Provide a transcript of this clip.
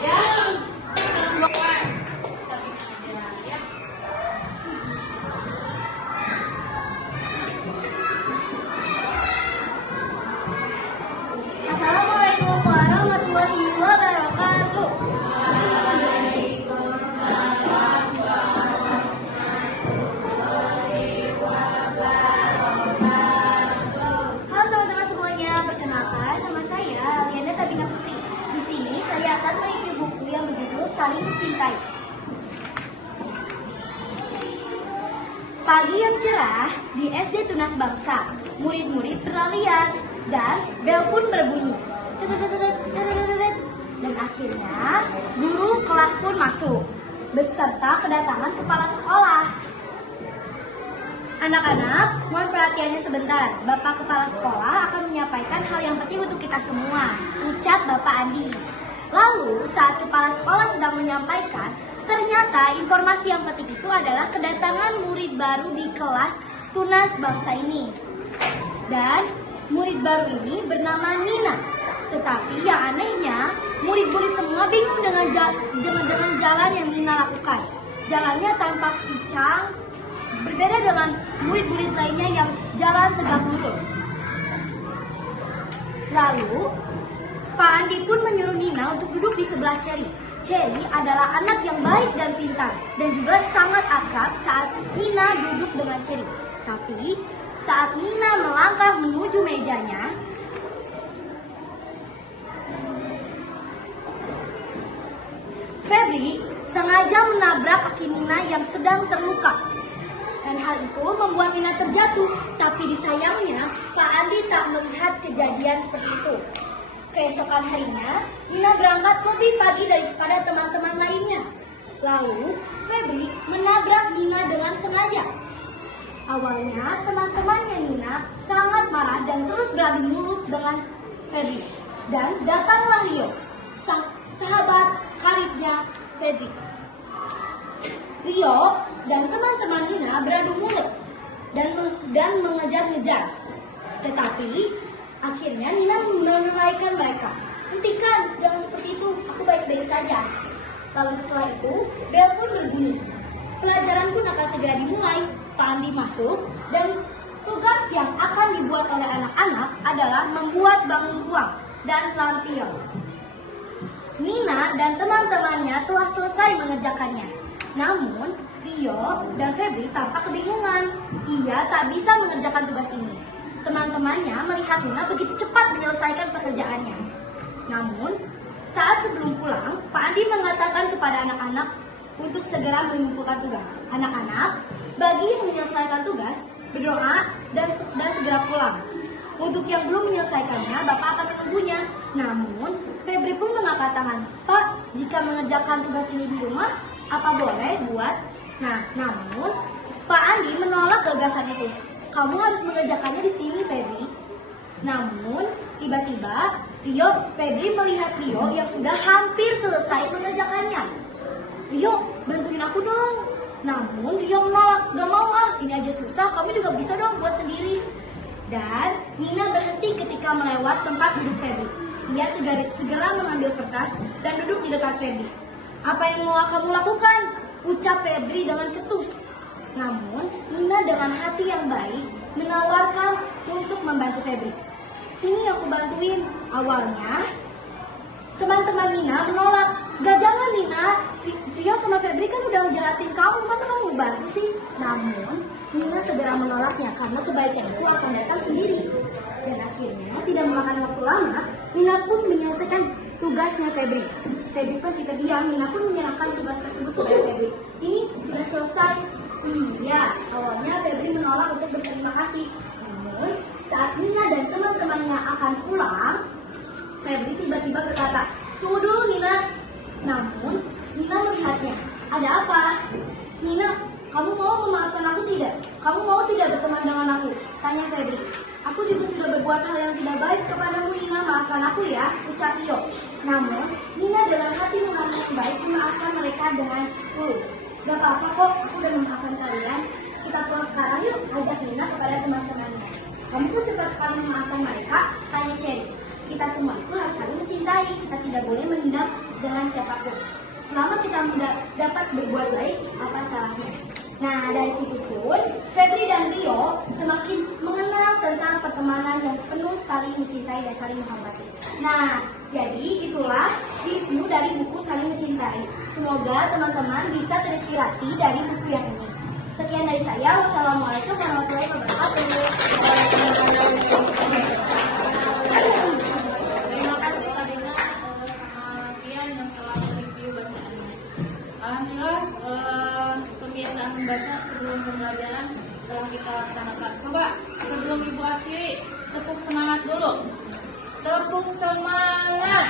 Assalamualaikum warahmatullahi wabarakatuh. Halo teman-teman semuanya, perkenalkan nama saya Aliana Tabina Putri. Di sini saya akan mereview buku yang berjudul Saling Mencintai. Pagi yang cerah di SD Tunas Bangsa, murid-murid berlarian dan bel pun berbunyi. Dan akhirnya guru kelas pun masuk beserta kedatangan kepala sekolah. Anak-anak, mohon perhatiannya sebentar. Bapak Kepala Sekolah akan menyampaikan hal yang penting untuk kita semua, ucap Bapak Andi. Lalu saat Kepala Sekolah sedang menyampaikan, ternyata informasi yang penting itu adalah kedatangan murid baru di kelas Tunas Bangsa ini. Dan murid baru ini bernama Nina. Tetapi yang anehnya, murid-murid semua bingung dengan jalan yang Nina lakukan. Jalannya tampak pincang, berbeda dengan murid-murid lainnya yang jalan tegak lurus. Lalu, Pak Andi pun menyuruh Nina untuk duduk di sebelah Cherry. Cherry adalah anak yang baik dan pintar, dan juga sangat akrab saat Nina duduk dengan Cherry. Tapi, saat Nina melangkah menuju mejanya, Febri sengaja menabrak kaki Nina yang sedang terluka. Dan hal itu membuat Nina terjatuh. Tapi disayangnya, Pak Andi tak melihat kejadian seperti itu. Keesokan harinya, Nina berangkat lebih pagi daripada teman-teman lainnya. Lalu, Febri menabrak Nina dengan sengaja. Awalnya, teman-temannya Nina sangat marah dan terus beradu mulut dengan Febri. Dan datanglah Rio, sang sahabat karibnya Febri. Rio dan teman-teman Nina beradu mulut dan mengejar-ngejar. Tetapi akhirnya Nina menurunkan mereka. Hentikan, jangan seperti itu, aku baik-baik saja. Lalu setelah itu, bel pun berbunyi. Pelajaran pun akan segera dimulai. Pak Andi masuk dan tugas yang akan dibuat oleh anak-anak adalah membuat bangun ruang dan lampion. Nina dan teman-temannya telah selesai mengerjakannya. Namun, Rio dan Febri tampak kebingungan. Ia tak bisa mengerjakan tugas ini. Teman-temannya melihat Nina begitu cepat menyelesaikan pekerjaannya. Namun, saat sebelum pulang, Pak Andi mengatakan kepada anak-anak untuk segera mengumpulkan tugas. Anak-anak, bagi yang menyelesaikan tugas, berdoa dan segera pulang. Untuk yang belum menyelesaikannya, Bapak akan menunggunya. Namun, Febri pun mengatakan, Pak, jika mengerjakan tugas ini di rumah, apa boleh buat? Namun, Pak Andi menolak gagasan itu. Kamu harus mengerjakannya di sini, Febri. Namun, tiba-tiba, Febri melihat Rio yang sudah hampir selesai mengerjakannya. Rio, bantuin aku dong. Namun, Rio menolak. Gak mau ini aja susah, kamu juga bisa dong buat sendiri. Dan Nina berhenti ketika melewat tempat duduk Febri. Ia segera mengambil kertas dan duduk di dekat Febri. Apa yang mau kamu lakukan? Ucap Febri dengan ketus. Namun, Nina dengan hati yang baik menawarkan untuk membantu Febri. Sini aku bantuin. Awalnya, teman-teman Nina menolak. Gak, jangan Nina, Rio sama Febri kan udah ngejelatin kamu, masa kamu mau bantu sih? Namun, Nina segera menolaknya karena kebaikan itu akan datang sendiri. Dan akhirnya, tidak memakan waktu lama, Nina pun menyelesaikan tugasnya Febri. Febri pun si terdiam, Nina pun menyerahkan tugas tersebut kepada Febri. Ini sudah selesai. Ya, awalnya Febri menolak untuk berterima kasih. Namun, saat Nina dan teman-temannya akan pulang, Febri tiba-tiba berkata, tunggu dulu Nina. Namun, Nina melihatnya. Ada apa? Nina, kamu mau memaafkan aku tidak? Kamu mau tidak berteman dengan aku? Tanya Febri. Aku juga sudah berbuat hal yang tidak baik kepadamu, Nina. Maafkan aku ya, ucap Rio. Namun, Nina dengan hati mengaku baik memaafkan mereka dengan tulus. Gak apa-apa kok, aku udah memaafkan kalian. Kita pulang sekarang yuk, ajak Nina kepada teman-temannya. Kamu pun cepat sekali memaafkan mereka, tanya Cherry. kita semua itu harus saling mencintai. Kita tidak boleh mendendam dengan siapapun. Selama kita dapat berbuat baik, apa salahnya? Nah, dari situ pun Febri dan Rio semakin mengenal tentang pertemanan yang penuh saling mencintai dan saling menghormati. Nah, jadi itulah review dari buku Saling Mencintai. Semoga teman-teman bisa terinspirasi dari buku yang ini. Sekian dari saya. Wassalamualaikum warahmatullahi wabarakatuh. Terima kasih Kak Dina sama Tian yang telah mereview bacaannya. Alhamdulillah kebiasaan membaca sebelum pembelajaran telah kita laksanakan. Coba sebelum Ibu akhiri tepuk semangat dulu. Tepuk semangat.